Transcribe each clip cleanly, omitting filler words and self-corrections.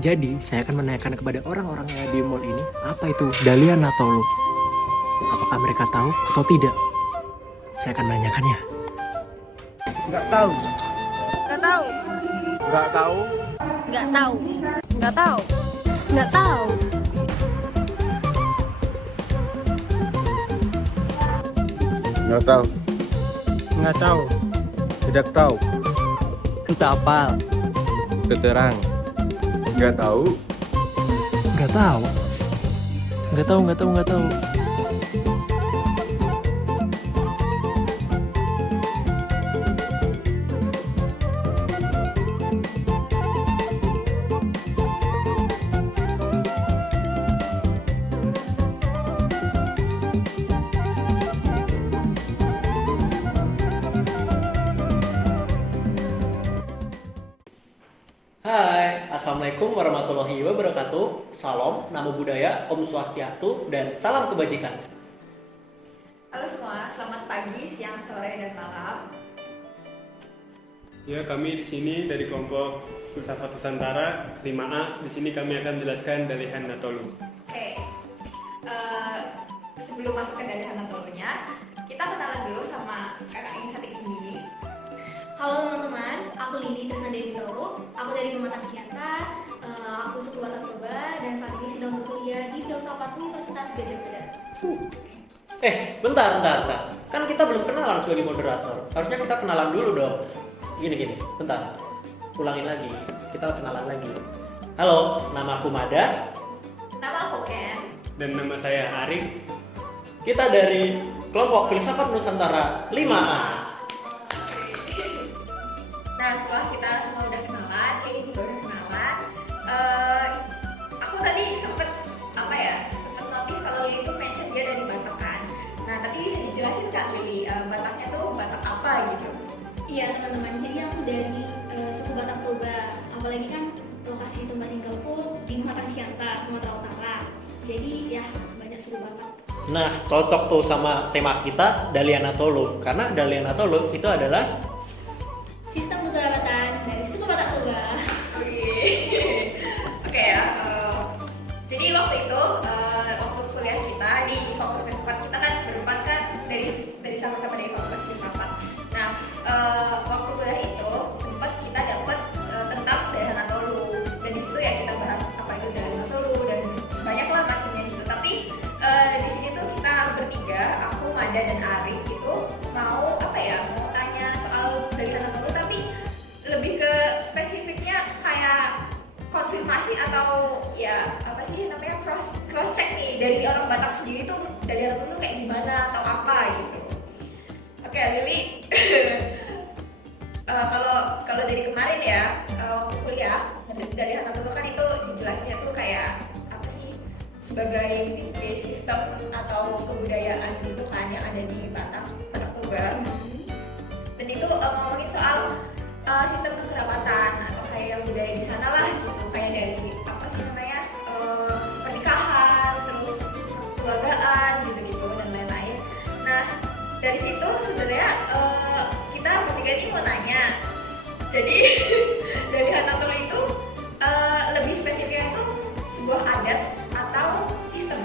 Jadi, saya akan menanyakan kepada orang-orang yang di mall ini, apa itu Dahlia Natolu? Apakah mereka tahu atau tidak? Saya akan menanyakannya. Nggak tahu. Nggak tahu. Nggak tahu. Nggak tahu. Nggak tahu. Nggak tahu. Nggak tahu. Nggak tahu. Tidak tahu. Entah apa. Keterang. Nggak tahu. Nggak tahu. Nggak tahu, nggak tahu, nggak tahu. Hai, Assalamualaikum warahmatullahi wabarakatuh. Salam, namo buddhaya, Om Swastiastu, dan salam kebajikan. Halo semua, selamat pagi, siang, sore, dan malam. Ya, kami di sini dari kelompok Filsafat Nusantara 5A. Di sini kami akan menjelaskan Dalihan Natolu. Oke, sebelum masuk ke Dalihan Natolunya, kita kenalan dulu sama kakak yang cantik ini. Halo teman-teman, aku Lini Tresna Dewi Toro. Aku dari Pematang Siantar, aku suku Batak Toba dan saat ini sedang berkuliah di Filsafat Universitas Gadjah Mada. Bentar. Kan kita belum kenalan sebagai moderator. Harusnya kita kenalan dulu dong. Gini, bentar. Ulangin lagi, kita kenalan lagi. Halo, nama aku Mada. Nama aku Ken. Dan nama saya Arif. Kita dari kelompok Filsafat Nusantara 5A. Nah, setelah kita semua udah kenalan, ini juga udah kenalan. Aku tadi sempet notice kalau Lili itu mention dia dari Batak kan. Nah, tapi bisa dijelasin Kak Lili, Bataknya tuh Batak apa gitu? Iya teman-teman, jadi aku dari suku Batak Toba. Apalagi kan lokasi tempat tinggalku di Pematang Siantar, Sumatera Utara. Jadi ya banyak suku Batak. Nah, cocok tuh sama tema kita Dahlia Natolu. Karena Dahlia Natolu itu adalah Sistem kekerabatan dari suku Batak Toba. Oke ya. Jadi waktu itu waktu kuliah kita di fakultas filsafat, kita kan berempat kan dari sama-sama dari fakultas filsafat. Nah, waktu kuliah itu sempat kita dapat tentang Dahlia Natolu, dan di situ ya kita bahas apa itu Dahlia Natolu dan banyak lah macamnya gitu. Tapi di sini tuh kita bertiga, aku, Mada dan Arif itu mau tanya soal Dahlia Natolu, tapi lebih ke spesifiknya kayak konfirmasi atau ya apa sih namanya cross check nih dari orang Batak sendiri tuh Dahlia Natolu kayak gimana atau apa gitu. Oke, Lili. Kalau dari kemarin ya waktu kuliah Dahlia Natolu kan itu dijelasinnya tuh kayak apa sih, sebagai sistem atau kebudayaan gitu kan yang ada di Batak Toba. Dan itu ngomongin soal sistem kekerabatan atau kayak yang budaya di sana lah gitu, kayak dari apa sih namanya pernikahan, terus kekeluargaan gitu-gitu dan lain-lain. Nah, dari situ sebenarnya kita bertiga ini mau nanya, jadi Dahlia Natolu itu lebih spesifiknya itu sebuah adat atau sistem?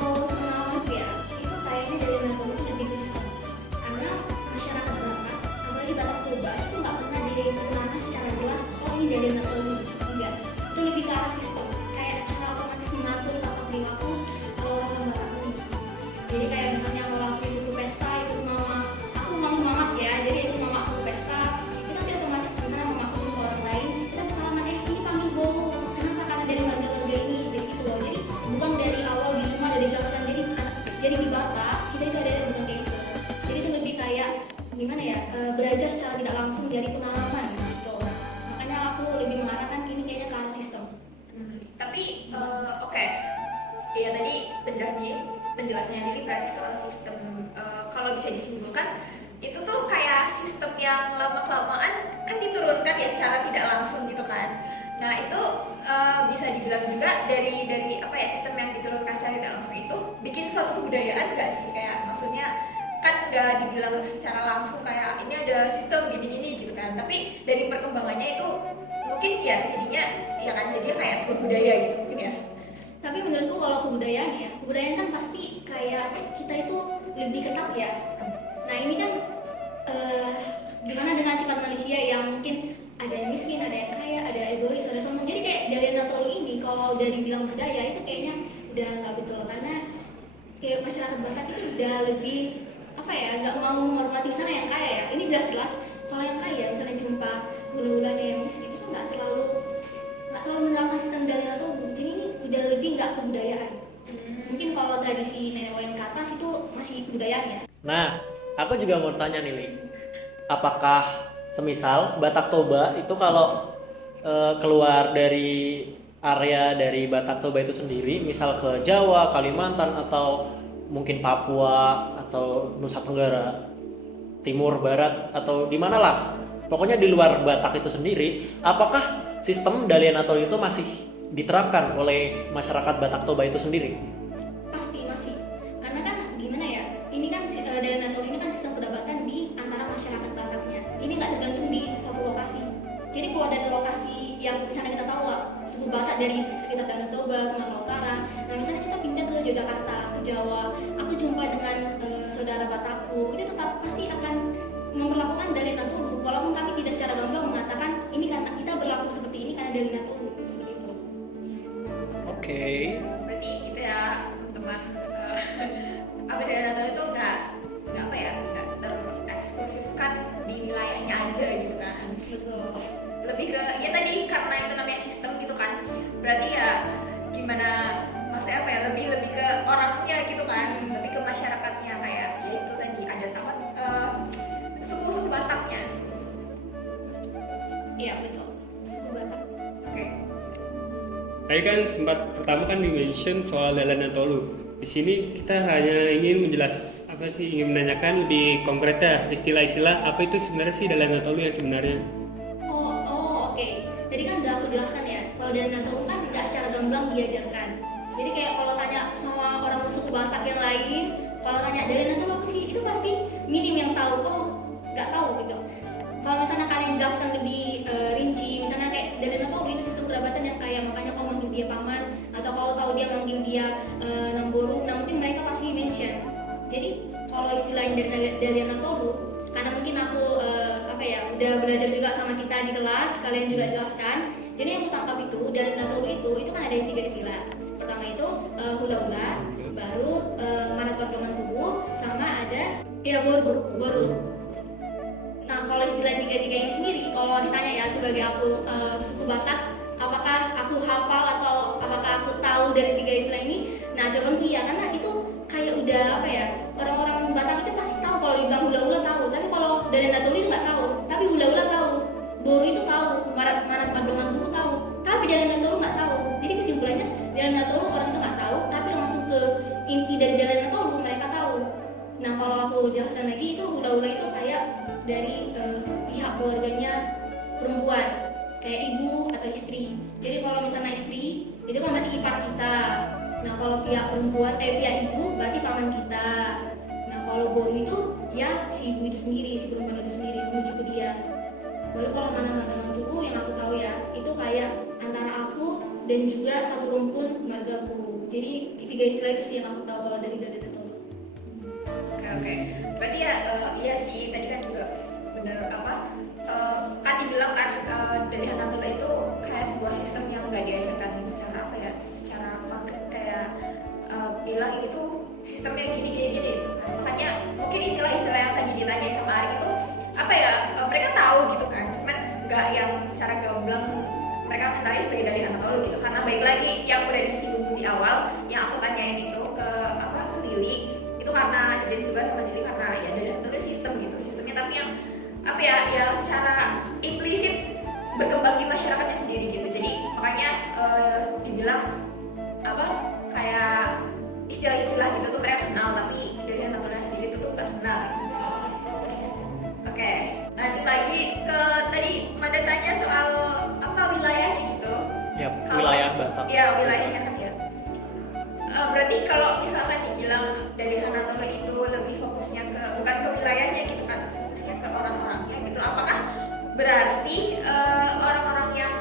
Kalau pengalaman ya, itu kayaknya dari Natolu itu lebih ke sistem. Karena masyarakat Batak, apalagi Batak Toba itu nggak pernah diterangkan secara jelas, oh ini dari Natolu, enggak. Itu lebih ke arah sistem, kayak secara otomatis mengatur tata perilaku orang Batak. Jadi kayak misalnya kalau aku ikut pesta, ikut mama, aku mau mamak ya, jadi ikut mama aku pesta, itu nanti otomatis misalnya mama aku ke orang lain, kita bersalaman, ini panggil bowo, kenapa? Karena dari warga-warga ini, jadi gitu loh. Jadi bukan dari awal di rumah udah dijelaskan, jadi di Batak kita itu ada bukan kayak gitu. Jadi itu lebih kayak gimana ya, belajar secara tidak langsung dari pengalaman gitu. Makanya aku lebih mengarahkan ini kayaknya ke arah sistem. Tapi oke. Ya tadi penjelasannya Lili berarti soal sistem. Kalau bisa disimpulkan itu tuh kayak sistem yang lama-kelamaan kan diturunkan ya secara tidak langsung gitu kan. Nah itu bisa dibilang juga dari apa ya, sistem yang diturunkan secara tidak langsung itu bikin suatu kebudayaan nggak sih, kayak maksudnya kan nggak dibilang secara langsung kayak ini ada sistem gini-gini gitu kan, tapi dari perkembangannya itu mungkin ya jadinya kayak sebuah budaya gitu mungkin ya. Tapi menurutku kalau kebudayaan kan pasti kayak kita itu lebih ketat ya. Nah ini kan gimana dengan sifat manusia yang mungkin ada yang miskin, ada yang kaya, ada egois, ada sombong. Jadi kayak dari Natolu ini kalau dari bilang budaya itu kayaknya udah nggak betul, karena kayak masyarakat Batak itu udah lebih apa ya, nggak mau menghormati misalnya yang kaya ya. Ini jelas-jelas kalau yang kaya misalnya jumpa hula-hulanya yang miskin itu nggak terlalu menerapkan sistem dari Natolu. Jadi ini udah lebih nggak kebudayaan. Mungkin kalau tradisi nenek moyang ke atas itu masih budayanya. Nah, aku juga mau tanya nih, Li. Apakah semisal Batak Toba itu kalau keluar dari area dari Batak Toba itu sendiri, misal ke Jawa, Kalimantan, atau mungkin Papua, atau Nusa Tenggara, Timur, Barat, atau di mana lah, pokoknya di luar Batak itu sendiri, apakah sistem Dalian Natolu itu masih diterapkan oleh masyarakat Batak Toba itu sendiri? Pasti masih, karena kan gimana ya, ini kan Dalian Natolu ini kan sistem kedapatan di antara masyarakat Bataknya, jadi nggak tergantung di suatu lokasi. Jadi kalau dari lokasi yang misalnya kita tahu lah, suku Batak dari sekitar Danau Toba, Sumatera Utara, nah misalnya kita pindah ke Yogyakarta, ke Jawa, aku jumpa dengan saudara Batakku, itu tetap pasti akan memperlakukan Dalian Natolu, walaupun kami tidak secara gamblang mengatakan ini karena kita berlaku seperti ini karena Dalian Natolu, seperti itu. Oke. Berarti itu ya teman-teman, apa Dalian Natolu itu nggak tereksklusifkan di wilayahnya aja gitu kan. Betul. Lebih ke ya tadi karena itu namanya sistem gitu kan, berarti ya gimana maksudnya apa ya, lebih ke orangnya gitu kan, lebih ke masyarakatnya, kayak ya itu tadi ada suku-suku Bataknya. Iya betul, suku Batak. Oke. Tadi kan sempat pertama kan di-mention soal Dalian Natolu. Di sini kita hanya ingin ingin menanyakan lebih konkretnya istilah-istilah apa itu sebenarnya sih Dalian Natolu yang sebenarnya. Oke. Jadi kan udah aku jelaskan ya, kalau Dalian Natolu kan nggak secara gamblang diajarkan. Jadi kayak kalau tanya sama orang suku Batak yang lain, kalau tanya Dalian Natolu apa sih, itu pasti minim yang tahu. Nggak tahu gitu. Kalau misalnya kalian jelaskan lebih rinci, misalnya kayak Dalian Natolu itu sistem kerabatan yang kayak makanya kau manggil dia paman, atau kau tahu dia manggil dia namborung, nah mungkin mereka pasti mention. Jadi kalau istilahnya dari Dalian Natolu, karena mungkin aku udah belajar juga sama kita di kelas, kalian juga jelaskan. Jadi yang aku tangkap itu Dalian Natolu itu kan ada 3 istilah. Pertama itu hula-hula, baru manat perdoman tubuh, sama ada ya boru. Nah kalau istilah 3 ini sendiri, kalau ditanya ya sebagai aku suku Batak, apakah aku hafal atau apakah aku tahu dari 3 istilah ini? Nah jawabanku iya, karena itu kayak udah orang-orang Batak itu pasti tahu. Kalau dibilang hula-hula tahu, tapi kalau Dalian Natolu itu nggak tahu. Tapi hula-hula tahu, boru itu tahu, manat perdoman tubuh tahu, tapi Dalian Natolu nggak tahu. Jadi kesimpulannya Dalian Natolu orang itu nggak tahu, tapi langsung ke inti dari Dalian Natolu mereka tahu. Nah kalau aku jelaskan lagi, itu hula-hula itu kayak dari pihak keluarganya perempuan, kayak ibu atau istri. Jadi kalau misalnya istri itu kan berarti ipar kita. Nah kalau pihak perempuan, pihak ibu berarti paman kita. Nah kalau boru itu ya si ibu itu sendiri, si perempuan itu sendiri menuju ke dia. Baru kalau manat perdoman tubuh yang aku tahu ya, itu kayak antara aku dan juga satu rumpun margaku. Jadi 3 istilah itu sih yang aku tahu kalau dari Dalian Natolu. Oke. Berarti ya iya sih, tadi kan juga benar kan dibilang kan Dalian Natolu itu kayak sebuah sistem yang nggak diajarkan secara secara konkret, kayak bilang ini tuh sistemnya gini itu. Makanya mungkin istilah-istilah yang tadi ditanyain sama Arik itu mereka tahu gitu kan, cuman nggak yang secara gamblang mereka mengenali sebagai Dalian Natolu gitu. Karena baik lagi yang udah disinggung di awal, yang aku tanyain itu ke Lili, itu karena dijelasin juga sama Lili, karena ya Dalian Natolu sistem gitu, sistemnya tapi yang yang secara implisit berkembang di masyarakatnya sendiri gitu. Jadi makanya dibilang kayak istilah-istilah gitu tuh mereka kenal, tapi Dalian Natolu sendiri tuh nggak kenal gitu. Oke, lanjut lagi ke tadi Mada tanya soal wilayahnya gitu. Ya, wilayah Batak. Ya, wilayahnya kan ya. Berarti kalau misalkan dibilang Dalian Natolu itu lebih fokusnya bukan ke wilayahnya gitu kan, fokusnya ke orang-orangnya gitu. Apakah berarti orang-orang yang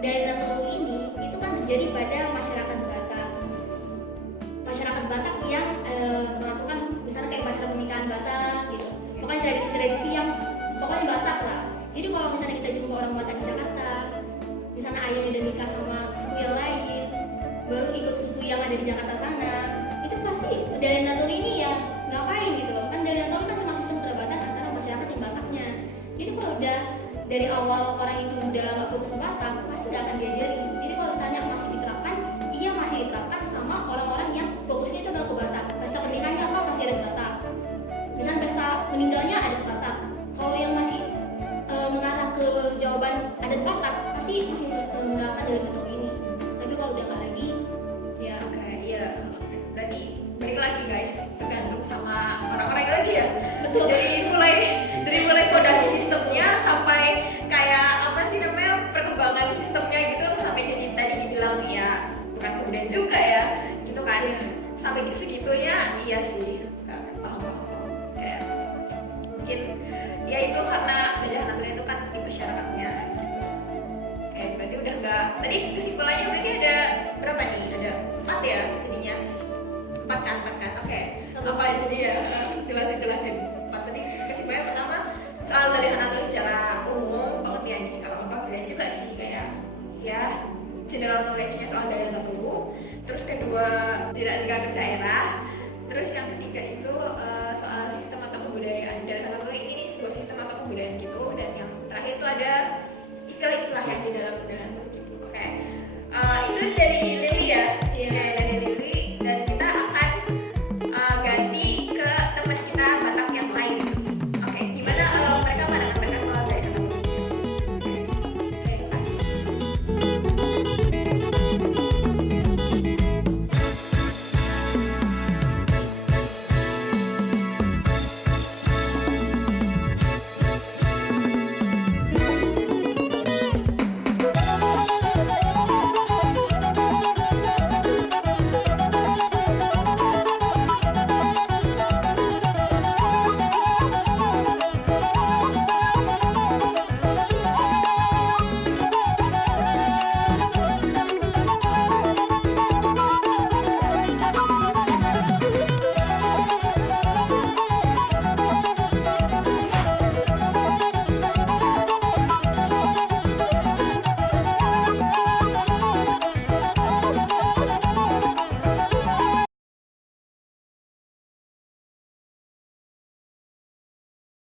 Dalil Natolu ini itu kan terjadi pada masyarakat Batak. Masyarakat Batak yang melakukan misalnya kayak upacara pernikahan Batak gitu. Pokoknya tradisi-tradisi yang pokoknya Batak lah. Jadi kalau misalnya kita jumpa orang Batak di Jakarta, misalnya ayahnya udah nikah sama suku yang lain, baru ikut suku yang ada di Jakarta sana, itu pasti Dalil Natolu ini ya ngapain gitu loh. Kan Dalil Natolu kan cuma sistem kerabatan antara masyarakat yang Bataknya. Jadi kalau udah dari awal orang itu udah nggak fokus Batak, pasti nggak akan diajarin. Jadi kalau ditanya masih diterapkan, iya masih diterapkan sama orang-orang yang fokusnya itu adalah ke Batak. Pesta pernikahannya apa pasti ada Batak. Misalnya pesta meninggalnya ada Batak. Kalau yang masih mengarah ke jawaban adat Batak, pasti masih menerapkan dari metode ini. Tapi kalau udah nggak lagi, ya Oke, iya. Berarti balik lagi guys, tergantung sama orang-orang lagi ya. betul. Dari mulai fondasi sistemnya sampai kayak apa sih namanya perkembangan sistemnya gitu sampai jadi tadi dibilang ya bukan kemudian juga ya gitu kan. Sampai segitunya iya sih. Nggak paham. Kayak mungkin ya itu karena belajar naturnya itu kan di masyarakatnya gitu. Oke, berarti udah nggak. Tadi kesimpulannya berarti ada berapa nih? Ada 4 ya jadinya. 4 kan? Oke. Apa jadi ya? Jelasin. 4 tadi kesimpulannya pertama soal belajar naturnya secara umum pengertiannya kalau apa belajar juga sih kayak ya general knowledge-nya soal belajar dulu. Terus kedua tidak tergantung daerah. Terus yang ketiga itu soal sistem atau kebudayaan. Belajar naturnya ini sebuah sistem atau kebudayaan gitu. Dan yang terakhir itu ada istilah-istilah yang di dalam belajar